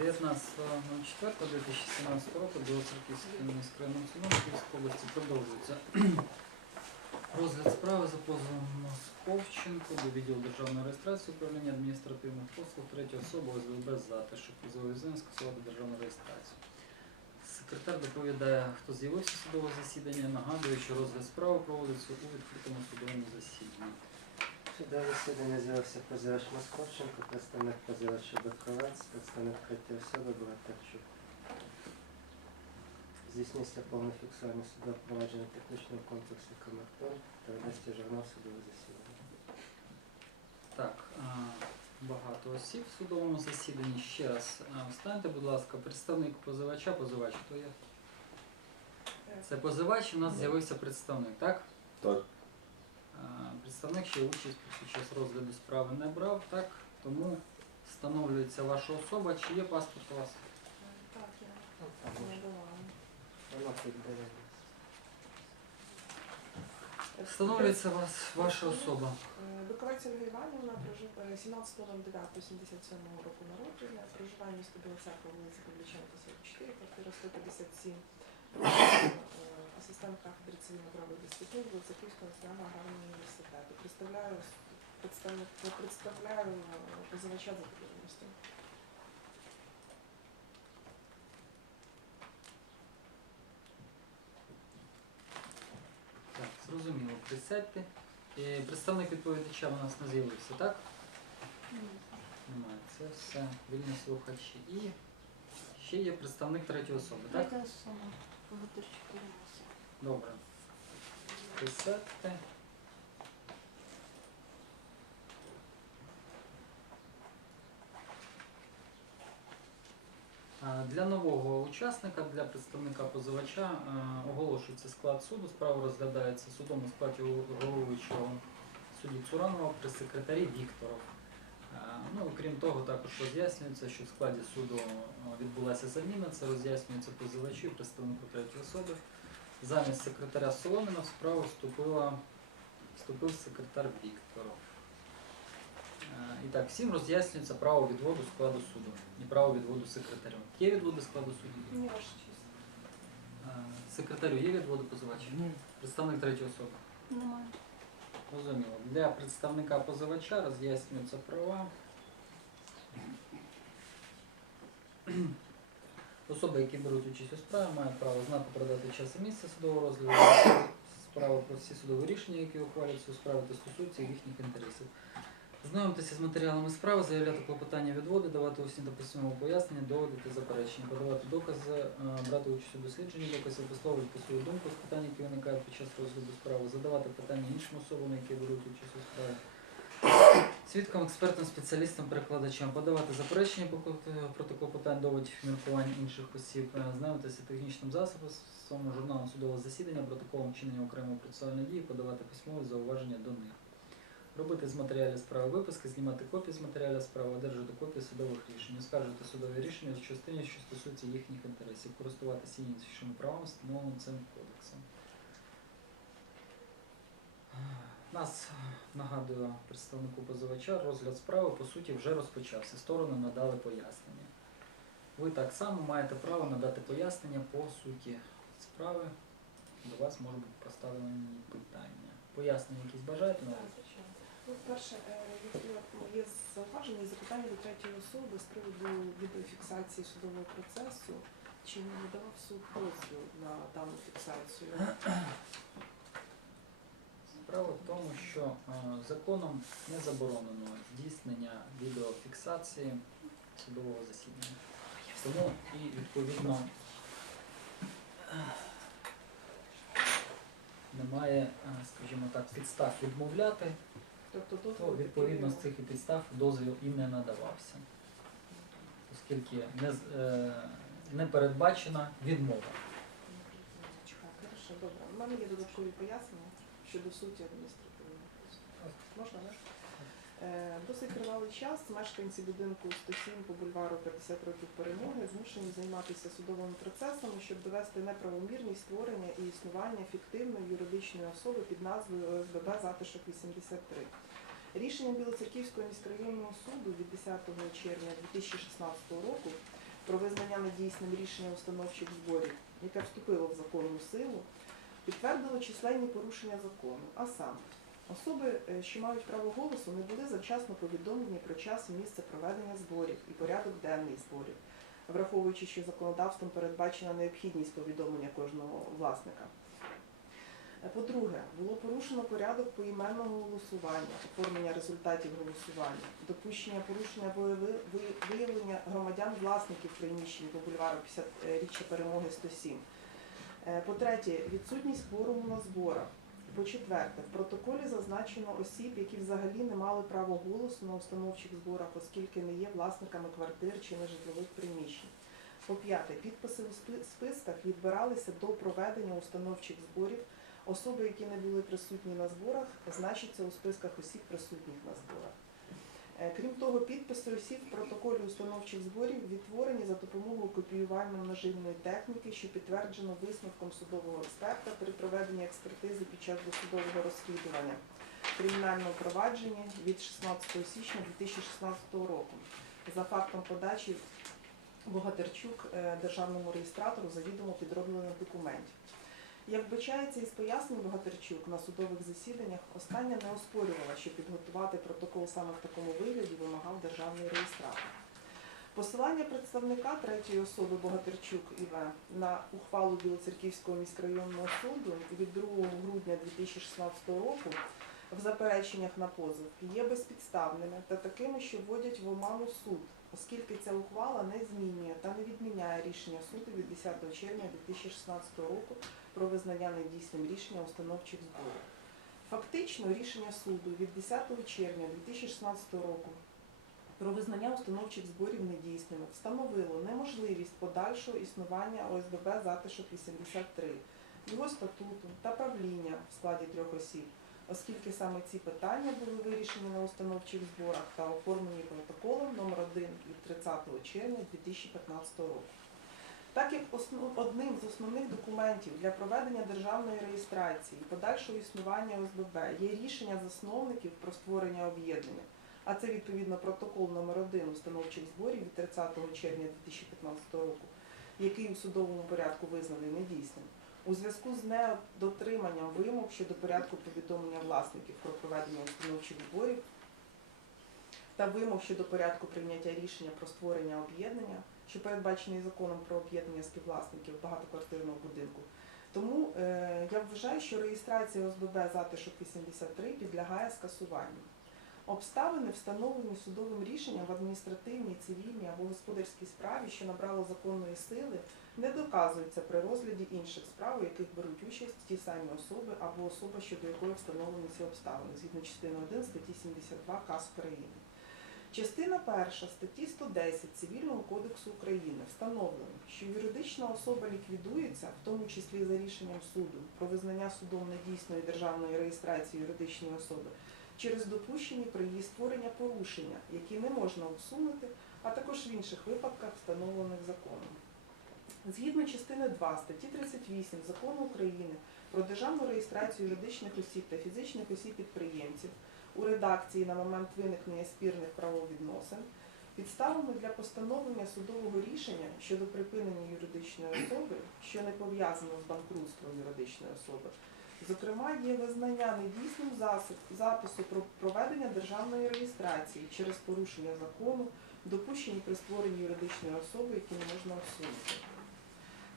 19.04.2017 року до міськрайонного суду Київської області продовжується розгляд справи за позовом Московченко до відділу державної реєстрації управління адміністративних послуг третьої особи ОСББ ЗАТи, що позовів скасувати державну реєстрацію. Секретар доповідає, хто з'явився судове засідання, нагадує, що розгляд справи проводиться у відкритому судовому засіданні. Судове засідання з'явився позивач Московченко, представник позивача Бетковець, представник третьої особи Богатирчук. Здійснюється повне фіксування судового провадження технічного комплексу Камертон та ведеться журнал судове засідання. Так, а, багато осіб в судовому засіданні. Ще раз а, встаньте, будь ласка, представник позивача, позивач, хто є? Це позивач, у нас з'явився представник, так? Так. А, Представник ще участь під час розгляду справи не брав, так? Тому встановлюється ваша особа. Чи є паспорт у вас? Так, я Ну, не була. Встановлюється вас, ваша особа. Биковець Ольга Іванівна, прожив- е, 17.09.77 року народження, проживає місто Біла Церква, вулиця Павліченка, 44, квартира 157. Асистент кафедри цивільного права і дисциплін Білоцерківського національного аграрного університету. Представляю представник, представляю е, позивача за довідомості. Так, зрозуміло, присядьте. Е, Представник відповідача у нас не з'явився, так? Немає. Це все вільні слухачі. І ще є представник третьої особи, так? Третя особа. Богатирчук Ірина. Добре. Присядьте. Для нового учасника, для представника позивача е, оголошується склад суду. Справа розглядається судом у складі головуючого судді Цуранова при секретарі Вікторов. Е, Ну, крім того, також роз'яснюється, що в складі суду е, відбулася заміна. Це роз'яснюється позивачу і представнику третьої особи. Замість секретаря Соломіна в справу вступила, вступив секретар Вікторов. Е, І так, всім роз'яснюється право відводу складу суду і право відводу секретарю. Є відводи складу суду? Ні, ваша честь. Е, Секретарю є відводи позивача? Представник третьої особи. Немає. Розуміло. Для представника позивача роз'яснюються права. Особи, які беруть участь у справі, мають право знати продати час і місце судового розгляду, справи про всі судові рішення, які ухвалюються у справі та стосуються їхніх інтересів. Знайомитися з матеріалами справи, заявляти клопотання відводи, давати усні та письмові пояснення, доводити заперечення, подавати докази, е, брати участь у дослідженні доказів, висловлювати свою думку з питань, які виникають під час розгляду справи, задавати питання іншим особам, які беруть участь у справі. Свідкам, експертам, спеціалістам, перекладачам подавати заперечення проти клопотань, доводів, міркувань інших осіб, е, знайомитися технічним засобом, журналом судового засідання, протоколом вчинення окремої процесуальної дії, подавати письмові зауваження до них. Робити з матеріалів справи виписки, знімати копії з матеріалів справи, одержати копії судових рішень, оскаржувати судові рішення в частині, що стосується їхніх інтересів, користуватися іншими правами, встановленими цим кодексом. Нас нагадую представнику позивача, розгляд справи по суті вже розпочався. Сторони надали пояснення. Ви так само маєте право надати пояснення по суті справи. До вас можуть бути поставлені питання. Пояснення якісь бажаєте Так, звичайно. Ну, перше, е, є- зауваження і запитання до третьої особи з приводу відеофіксації судового процесу. Чи не надавав суд дозвіл на дану фіксацію? Справа в тому, що е, законом не заборонено здійснення відеофіксації судового засідання. Тому і відповідно е, немає, е, скажімо так, підстав відмовляти, Тобто то відповідно з цих підстав дозвіл і не надавався, оскільки не, е, не передбачена відмова. Добре. У мене є додаткові пояснення щодо суті адміністративного позову. Можна, так? Е, Досить тривалий час мешканці будинку 107 по бульвару 50 років перемоги змушені займатися судовими процесами, щоб довести неправомірність створення і існування фіктивної юридичної особи під назвою ОСББ Затишок 83. Рішенням Білоцерківського міськрайонного суду від 10 червня 2016 року про визнання недійсним рішення установчих зборів, яке вступило в законну силу, підтвердило численні порушення закону, а саме особи, е, що мають право голосу, не були завчасно повідомлені про час і місце проведення зборів і порядок денний зборів, враховуючи, що законодавством передбачена необхідність повідомлення кожного власника. Е, По-друге, було порушено порядок поіменного голосування, оформлення результатів голосування, допущення порушення виявлення громадян-власників приміщень по бульвару 50 річчя перемоги 107. Е, По-третє, відсутність кворуму на зборах. По-четверте, в протоколі зазначено осіб, які взагалі не мали права голосу на установчих зборах, оскільки не є власниками квартир чи нежитлових приміщень. По-п'яте, підписи у списках відбиралися до проведення установчих зборів. Особи, які не були присутні на зборах, значаться у списках осіб, присутніх на зборах. Е, Крім того, підписи осіб в протоколі установчих зборів відтворені за допомогою копіювально-наживної техніки, що підтверджено висновком судового експерта при проведенні експертизи під час досудового розслідування кримінального провадження від 16 січня 2016 року за фактом подачі Богатирчук е, державному реєстратору завідомо підроблених документів. Як вбачається із пояснень Богатирчук на судових засіданнях, остання не оспорювала, що підготувати протокол саме в такому вигляді вимагав державний реєстратор. Посилання представника третьої особи Богатирчук ІВ на ухвалу Білоцерківського міськрайонного суду від 2 грудня 2016 року в запереченнях на позов є безпідставними та такими, що вводять в оману суд, оскільки ця ухвала не змінює та не відміняє рішення суду від 10 червня 2016 року про визнання недійсним рішення установчих зборів. Фактично, рішення суду від 10 червня 2016 року про визнання установчих зборів недійсними встановило неможливість подальшого існування ОСББ затишок 83, його статуту та правління в складі трьох осіб, оскільки саме ці питання були вирішені на установчих зборах та оформлені протоколом номер 1 від 30 червня 2015 року. Так як одним з основних документів для проведення державної реєстрації подальшого існування ОСББ є рішення засновників про створення об'єднання, а це відповідно протокол номер 1 установчих зборів від 30 червня 2015 року, який у судовому порядку визнаний недійсним. У зв'язку з недотриманням вимог щодо порядку повідомлення власників про проведення установчих зборів та вимог щодо порядку прийняття рішення про створення об'єднання, що передбачений законом про об'єднання співвласників багатоквартирного будинку. Тому е, я вважаю, що реєстрація ОСББ затишок 83 підлягає скасуванню. Обставини, встановлені судовим рішенням в адміністративній, цивільній або господарській справі, що набрало законної сили, не доказуються при розгляді інших справ, у яких беруть участь ті самі особи або особа, щодо якої встановлені ці обставини, згідно частини 1 статті 72 КАС України. Частина перша статті 110 Цивільного кодексу України встановлено, що юридична особа ліквідується, в тому числі за рішенням суду про визнання судом недійсної державної реєстрації юридичної особи через допущені при її створення порушення, які не можна усунути, а також в інших випадках, встановлених законом. Згідно частини 2 статті 38 Закону України про державну реєстрацію юридичних осіб та фізичних осіб-підприємців у редакції на момент виникнення спірних правовідносин, підставами для постановлення судового рішення щодо припинення юридичної особи, що не пов'язано з банкрутством юридичної особи, Зокрема, є визнання недійсним запису про проведення державної реєстрації через порушення закону, допущені при створенні юридичної особи, які не можна усунути.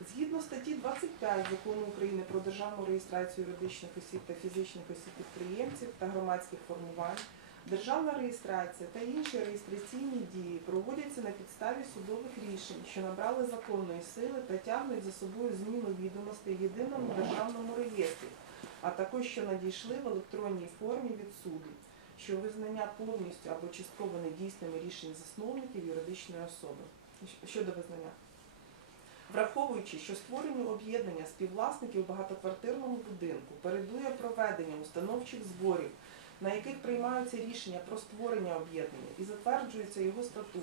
Згідно статті 25 Закону України про державну реєстрацію юридичних осіб та фізичних осіб підприємців та громадських формувань, державна реєстрація та інші реєстраційні дії проводяться на підставі судових рішень, що набрали законної сили та тягнуть за собою зміну відомостей в єдиному державному реєстрі, а також що надійшли в електронній формі від суду, що визнання повністю або частково недійсними рішень засновників юридичної особи. Щодо визнання. Враховуючи, що створенню об'єднання співвласників багатоквартирного будинку передує проведення установчих зборів, на яких приймаються рішення про створення об'єднання і затверджується його статут.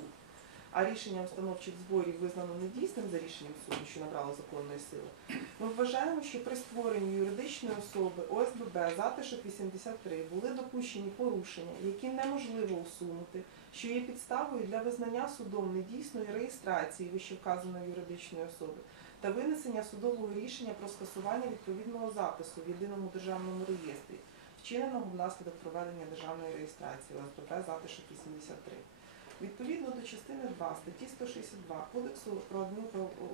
а рішення установчих зборів визнано недійсним за рішенням суду, що набрало законної сили, ми вважаємо, що при створенні юридичної особи ОСББ затишок 83 були допущені порушення, які неможливо усунути, що є підставою для визнання судом недійсної реєстрації вищевказаної юридичної особи та винесення судового рішення про скасування відповідного запису в єдиному державному реєстрі, вчиненого внаслідок проведення державної реєстрації ОСББ затишок 83. Відповідно до частини 2 статті 162 Кодексу про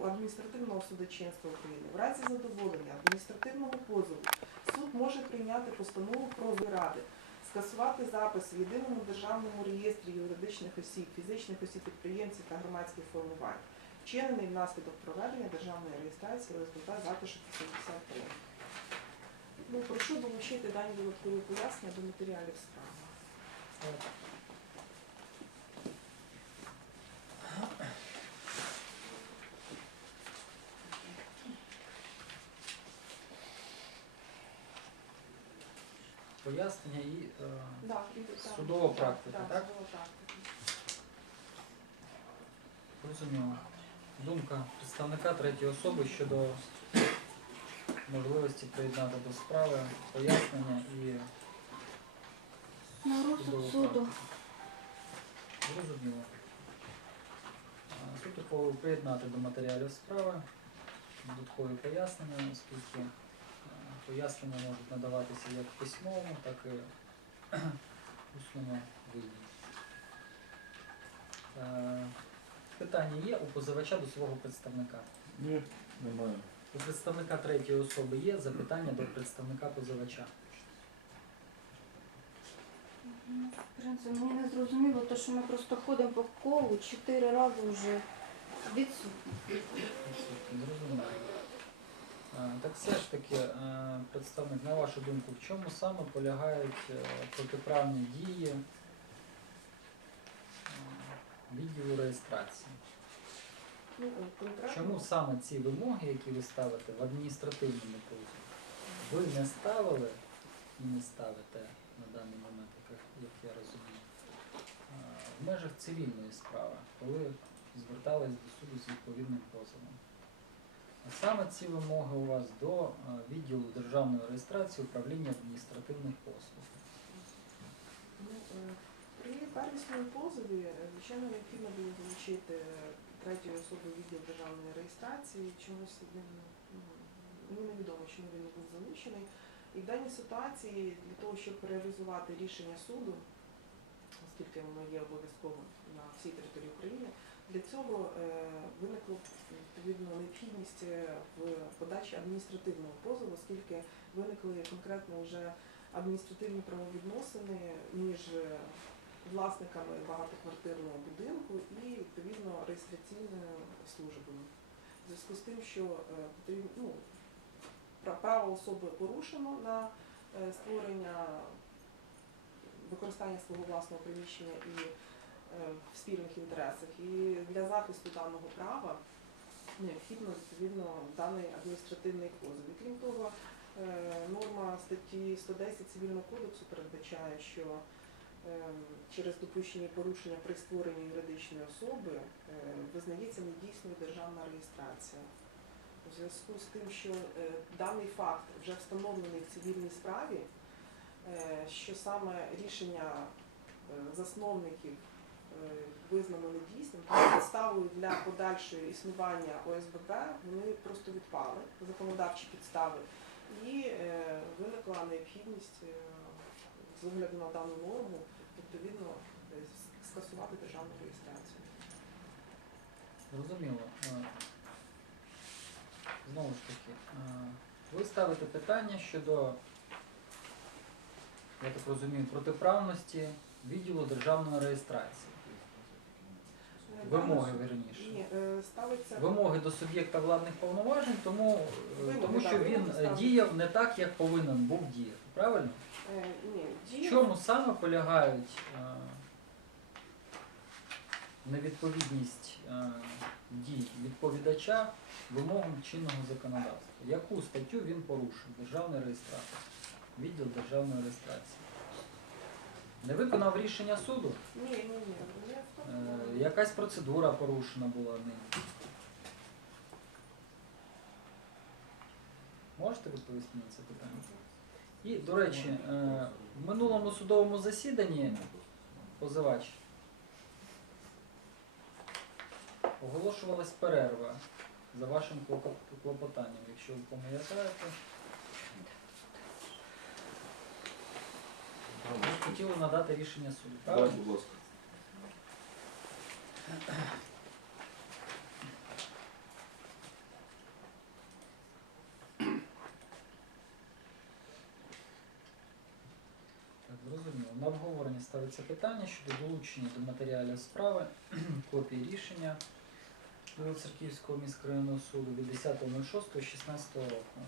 адміністративного судочинства України, в разі задоволення адміністративного позову суд може прийняти постанову про ради, скасувати запис в єдиному державному реєстрі юридичних осіб, фізичних осіб підприємців та громадських формувань, вчинений внаслідок проведення державної реєстрації ОСББ запишу 83. Ну, прошу долучити дані додаткові пояснення до матеріалів справи. Пояснення і е, Да, і там- Судова практика, так? судова практика. Розуміло. Думка представника третьої особи щодо можливості приєднати до справи пояснення і На розсуд суду. Зрозуміло. Суд ухвалив приєднати до матеріалів справи додаткові пояснення, оскільки пояснення можуть надаватися як в письмовому, так і усному виді. Е, Питання є у позивача до свого представника. Ні, немає. У представника третьої особи є запитання до представника позивача. В принципі, мені не зрозуміло, то що ми просто ходимо по колу чотири рази вже відсутні. Відсутні, Зрозуміло. Так все ж таки, е, представник, на вашу думку, в чому саме полягають е, протиправні дії е, відділу реєстрації? Ну. Чому саме ці вимоги, які ви ставите в адміністративному позові, ви не ставили і не ставите на даний момент, як, як я розумію, в межах цивільної справи, коли звертались до суду з відповідним позовом? А саме ці вимоги у вас до відділу державної реєстрації управління адміністративних послуг. Ну, е, При первісному позові, е, звичайно, необхідно було залучити третьою особою відділ державної реєстрації. Чомусь він, ну, невідомо, чому він не був залучений. І в даній ситуації для того, щоб реалізувати рішення суду, оскільки воно є обов'язковим на всій території України, для цього е, виникла відповідно необхідність е, в подачі адміністративного позову, оскільки виникли конкретно вже адміністративні правовідносини між е, власниками багатоквартирного будинку і відповідно реєстраційною службою. В зв'язку з тим, що ну, право особи порушено на створення використання свого власного приміщення і в спільних інтересах. І для захисту даного права необхідно відповідно даний адміністративний позов. І крім того, е, норма статті 110 Цивільного кодексу передбачає, що е, через допущені порушення при створенні юридичної особи е, визнається недійсною державна реєстрація. У зв'язку з тим, що е, даний факт вже встановлений в цивільній справі, е, що саме рішення е, засновників е, визнано недійсним, то підставою для подальшого існування ОСББ вони просто відпали законодавчі підстави, і е, виникла необхідність е, з огляду на дану норму відповідно е, скасувати державну реєстрацію. Зрозуміло. Знову ж таки, ви ставите питання щодо, я так розумію, протиправності відділу державної реєстрації. Вимоги. Ні, е, ставиться Вимоги до суб'єкта владних повноважень, тому, е, Вимоги, тому що вимоги він е, діяв не так, як повинен був діяти. Правильно? е, ні, В чому саме полягають е, невідповідність е, дій відповідача вимогам чинного законодавства? Яку статтю він порушив? Державний реєстратор, відділ державної реєстрації. Не виконав рішення суду? Ні, ні, ні. Е, якась процедура порушена була ним. Можете відповісти на це питання? І, до речі, е, в минулому судовому засіданні позивач оголошувалась перерва за вашим клопотанням, якщо ви пам'ятаєте. Хотіли надати рішення суду, Так, будь ласка. На обговорення ставиться питання щодо долучення до матеріалів справи копії рішення Білоцерківського міськрайонного суду від 10.06.16 року.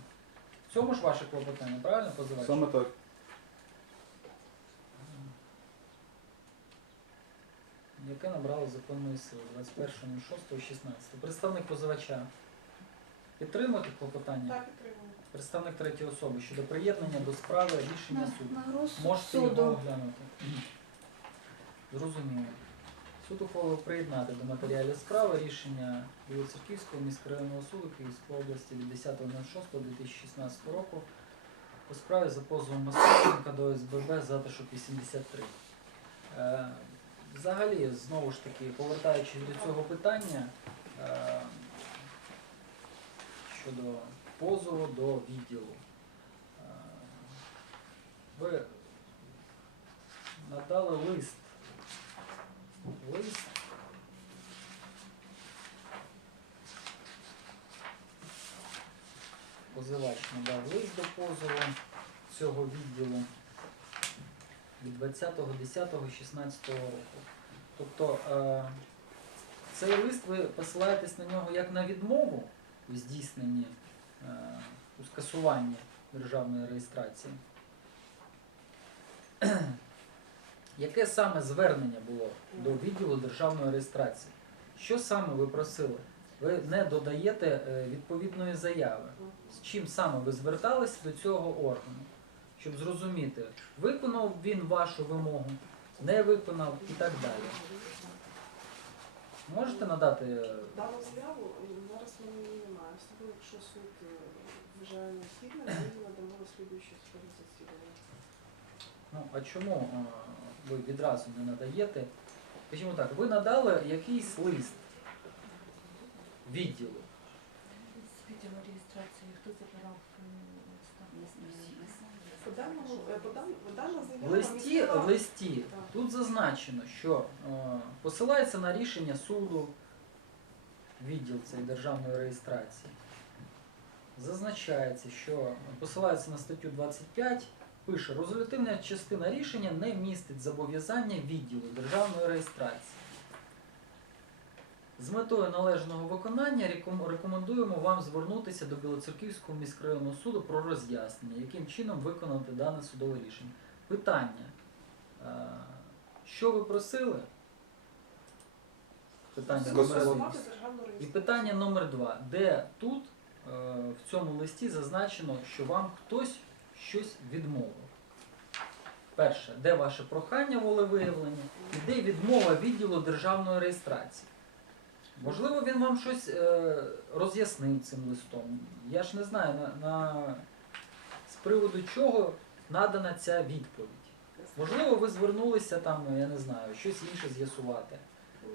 В цьому ж ваше клопотання, правильно позивач? Саме так. Яке набрало законної сили 21.06.16. Представник позивача. Підтримуєте клопотання? Так, підтримую. Представник третьої особи щодо приєднання до справи рішення На, суду. Можете його оглянути. Зрозуміло. Суд ухвалив приєднати до матеріалів справи рішення Білоцерківського міськрайонного суду Київської області від 10.06.2016 року по справі за позовом Москвиченка до СББ затишок 83. Взагалі, знову ж таки, повертаючись до цього питання е, щодо позову до відділу. Е, Ви надали лист. Лист. Позивач надав лист до позову цього відділу від 20.10.16 року. Тобто е, цей лист ви посилаєтесь на нього як на відмову у здійсненні е, у скасуванні державної реєстрації. Яке саме звернення було до відділу державної реєстрації? Що саме ви просили? Ви не додаєте е, відповідної заяви. З чим саме ви зверталися до цього органу? Щоб зрозуміти, виконав він вашу вимогу, не виконав і так далі. Можете надати е, Дану заяву зараз в мене її немає. Особливо, якщо суд е, вважає необхідним, ми надамо розслідуючи судове засідання. Ну, а чому е, ви відразу не надаєте? Скажімо так, ви надали якийсь лист відділу. З відділу реєстрації хто забирав По даному, е, по по В листі, в листі тут зазначено, що е, посилається на рішення суду відділ цієї державної реєстрації. Зазначається, що посилається на статтю 25, пише, резолютивна частина рішення не містить зобов'язання відділу державної реєстрації. З метою належного виконання рекомендуємо вам звернутися до Білоцерківського міськрайонного суду про роз'яснення, яким чином виконати дане судове рішення. Питання. Е, Що ви просили? Питання номер один. І питання номер два. Де тут е, в цьому листі зазначено, що вам хтось щось відмовив? Перше, де ваше прохання волевиявлення і де відмова відділу державної реєстрації? Можливо, він вам щось е, роз'яснив цим листом. Я ж не знаю, на, на, з приводу чого надана ця відповідь. Можливо, ви звернулися там, я не знаю, щось інше з'ясувати.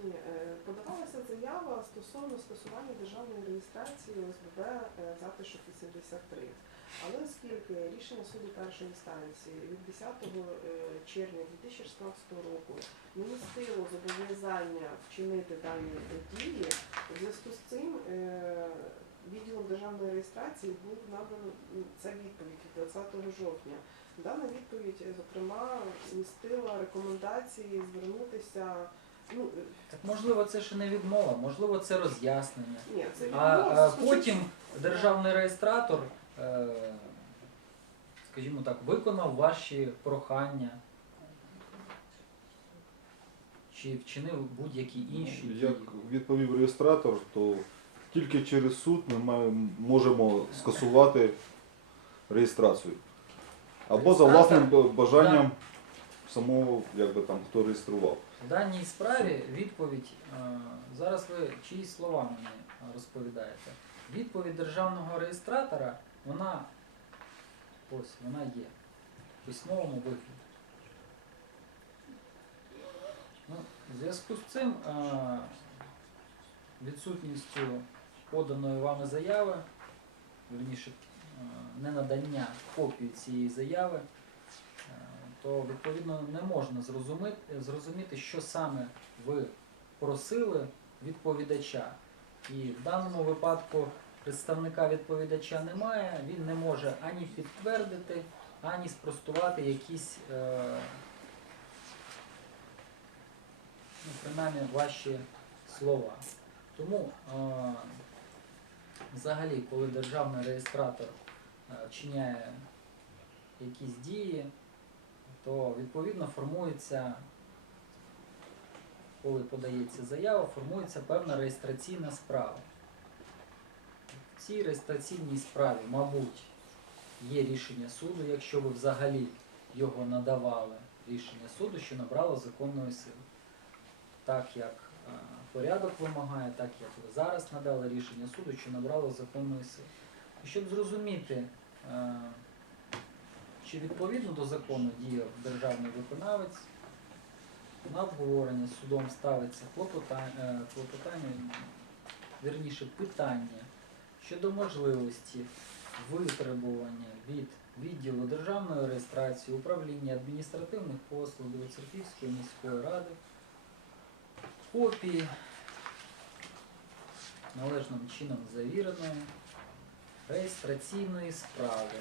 Ні, е, подавалася заява стосовно скасування державної реєстрації ОСББ е, затишок 83. Але оскільки рішення суду першої інстанції від 10 е, червня 2016 року не містило зобов'язання вчинити дані дії, у зв'язку з цим е, відділом державної реєстрації був надан м, ця відповідь 20 жовтня. Дана відповідь, зокрема, містила рекомендації звернутися. Ну, е, Так можливо, це ще не відмова, можливо, це роз'яснення. ні, це А, відмова а в потім державний реєстратор, скажімо так, виконав ваші прохання чи вчинив будь-які інші дії. Як відповів реєстратор, то тільки через суд ми маємо, можемо скасувати реєстрацію. Або за власним б- бажанням самого, якби там хто реєстрував. В даній справі відповідь, е, зараз ви чиїсь слова мені е, розповідаєте. Відповідь державного реєстратора, вона ось вона є в письмовому вигляді. Ну, в зв'язку з цим е, відсутністю поданої вами заяви, верніше, е, ненадання копії цієї заяви, е, то відповідно не можна зрозуміти, що саме ви просили відповідача. І в даному випадку представника відповідача немає, він не може ані підтвердити, ані спростувати якісь, е, ну, принаймні, ваші слова. Тому е, взагалі, коли державний реєстратор е, вчиняє якісь дії, то відповідно формується, коли подається заява, формується певна реєстраційна справа. Цій реєстраційній справі, мабуть, є рішення суду, якщо ви взагалі його надавали, рішення суду, що набрало законної сили. Так як е, порядок вимагає, так як ви зараз надали рішення суду, що набрало законної сили. І щоб зрозуміти, е, чи відповідно до закону діяв державний виконавець, на обговорення судом ставиться клопотання, клопотання, вірніше питання щодо можливості витребування від відділу державної реєстрації управління адміністративних послуг Білоцерківської міської ради копії належним чином завіреної реєстраційної справи.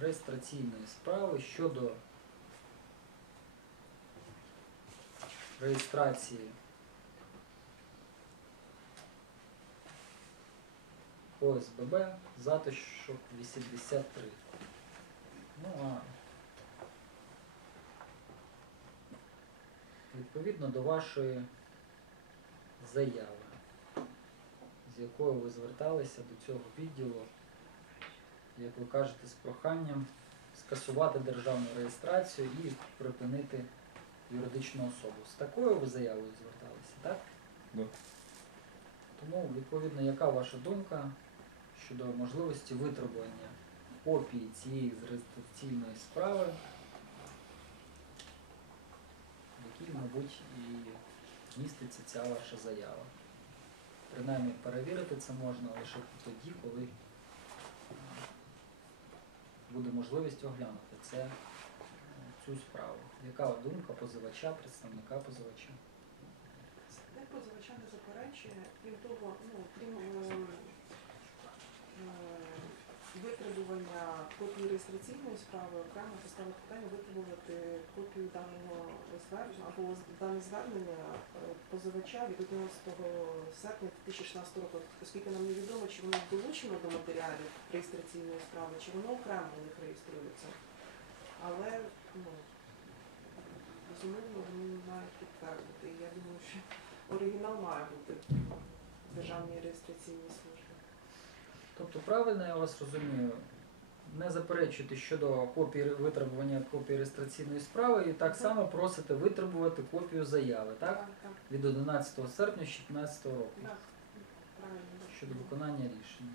Реєстраційної справи щодо реєстрації ОСББ затишок 83. Ну а відповідно до вашої заяви, з якою ви зверталися до цього відділу, як ви кажете, з проханням скасувати державну реєстрацію і припинити юридичну особу. З такою ви заявою зверталися, так? Да. Тому, відповідно, яка ваша думка щодо можливості витребування копії цієї з реєстраційної справи, в якій, мабуть, і міститься ця ваша заява? Принаймні перевірити це можна лише тоді, коли буде можливість оглянути це, е, цю справу. Яка думка позивача, представника позивача? Позивача не заперечує, крім того, ну, крім е, витребування копії реєстраційної справи, окремо поставити питання витребувати копію даного звернення або дане звернення е, позивача від 11 серпня 2016 року, оскільки нам невідомо, чи воно долучено до матеріалів реєстраційної справи, чи воно окремо у них реєструється. Але, ну, безумовно, вони мають підтвердити. Я думаю, що оригінал має бути в Державній реєстраційній службі. Тобто правильно я вас розумію, не заперечуєте щодо копії витребування копії реєстраційної справи і так само просите витребувати копію заяви, так? так, Від 11 серпня 2014 року так, правильно. щодо виконання рішення.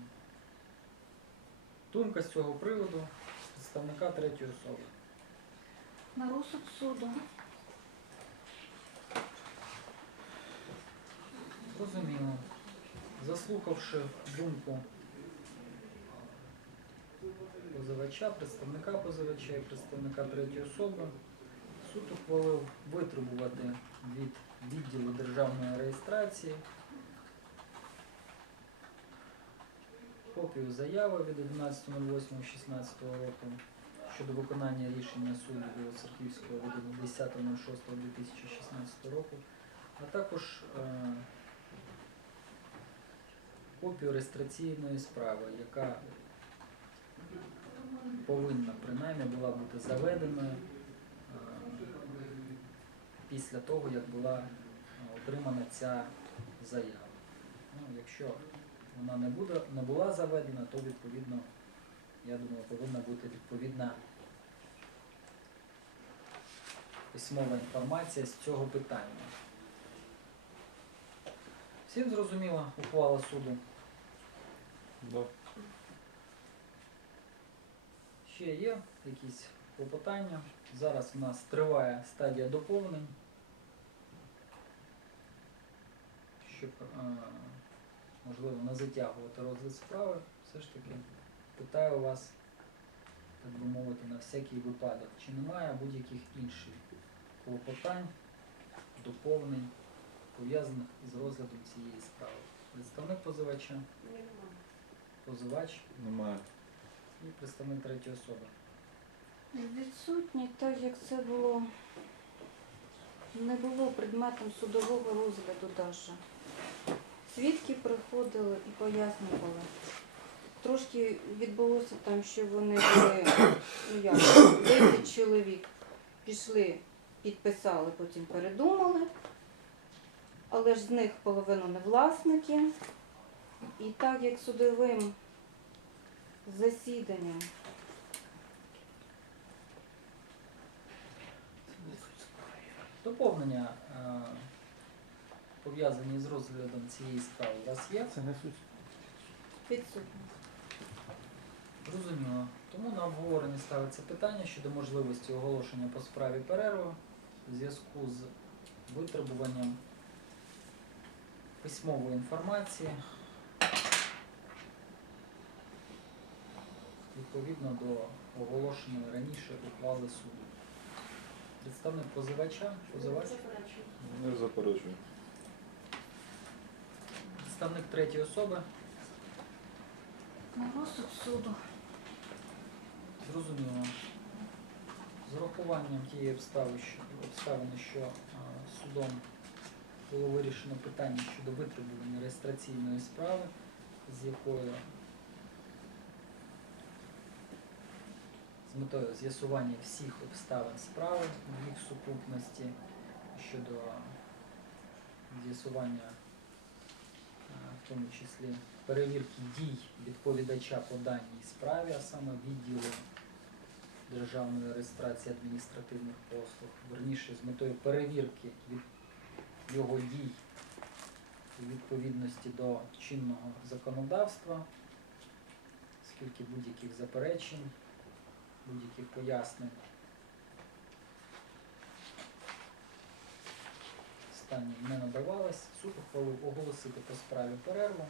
Думка з цього приводу представника третьої особи. На розсуд суду. Зрозуміло. Заслухавши думку позивача, представника позивача і представника третьої особи, суд ухвалив витребувати від відділу державної реєстрації копію заяви від 11.08.16 року щодо виконання рішення суду Білоцерківського від 10.06.2016 року, а також е, копію реєстраційної справи, яка повинна принаймні була бути заведеною е, після того, як була е, отримана ця заява. Ну, якщо вона не, буде, не була заведена, то відповідно я думаю, повинна бути відповідна письмова інформація з цього питання. Всім зрозуміла ухвала суду. Да. Ще є якісь клопотання. Зараз у нас триває стадія доповнень. Щоб, е, можливо, не затягувати розгляд справи, все ж таки питаю вас, так би мовити, на всякий випадок, чи немає будь-яких інших клопотань, доповнень, пов'язаних із розглядом цієї справи. Представник позивача, немає. позивач Немає. І представник третьої особи. Відсутні, так як це було не було предметом судового розгляду даже. Свідки приходили і пояснювали. Трошки відбулося там, що вони були, ну як, 10 чоловік пішли, підписали, потім передумали. Але ж з них половина не власники. І так як судовим засіданням Доповнення, е, пов'язані з розглядом цієї справи, у вас є? Це не суть. відсутні. Зрозуміло. Тому на обговоренні ставиться питання щодо можливості оголошення по справі перерви в зв'язку з витребуванням письмової інформації відповідно до оголошеної раніше ухвали суду. Представник позивача, позивач, Не заперечую. представник третьої особи. На розсуд суду. Зрозуміло. З урахуванням тієї обставини, що, обставини, що е, судом було вирішено питання щодо витребування реєстраційної справи, з якою з метою з'ясування всіх обставин справи в їх сукупності щодо з'ясування, е, в тому числі перевірки дій відповідача по даній справі, а саме відділу державної реєстрації адміністративних послуг, верніше з метою перевірки від його дій відповідності до чинного законодавства, оскільки будь-яких заперечень, будь-яких пояснень стані не надавалось, суд ухвалив оголосити по справі перерву